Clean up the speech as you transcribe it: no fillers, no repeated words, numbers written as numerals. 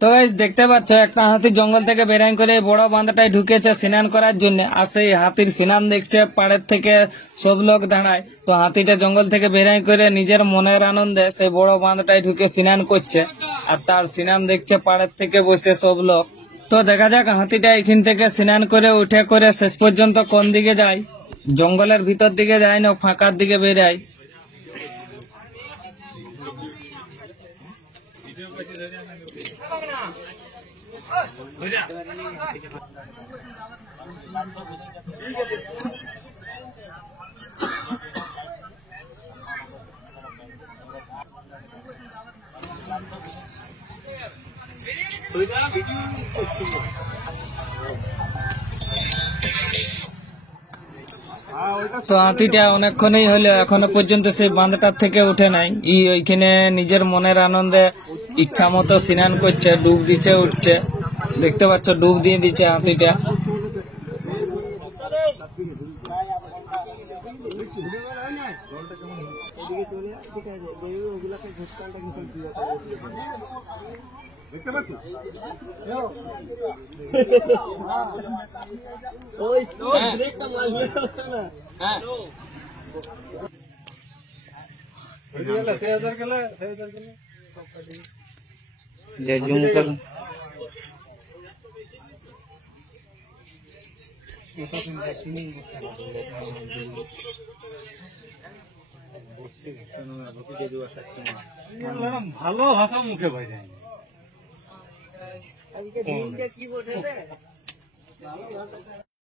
তো গাইস দেখতে পাচ্ছ একটা হাতি জঙ্গল থেকে বেরাই করে এই বড় বাঁধটায় ঢুকেছে স্নান করার জন্য। আর সেই হাতির স্নান দেখছে পাড়ের থেকে সব লোক দাঁড়ায়। তো হাতিটা জঙ্গল থেকে বেরাই করে নিজের মনের আনন্দে সেই বড় বাঁধটায় ঢুকে স্নান করছে। আর তার স্নান দেখছে পাড়ের থেকে বসে সব লোক। তো দেখা যাক হাতিটা এখান থেকে স্নান করে উঠে করে শেষ পর্যন্ত কোন দিকে যায়। জঙ্গলের ভিতর দিকে যায় না ফাঁকার দিকে বেরায়। তো হাতিটা অনেকক্ষণই হলো এখনো পর্যন্ত সেই বাঁধটার থেকে উঠে নাই। ওইখানে নিজের মনের আনন্দে ইচ্ছা মতো স্নান করছে, ডুব দিচ্ছে উঠছে। দেখতে পাচ্ছ ডুব দিয়ে দিচ্ছে হাতিটা। ভালো ভাষা মুখে বাইরে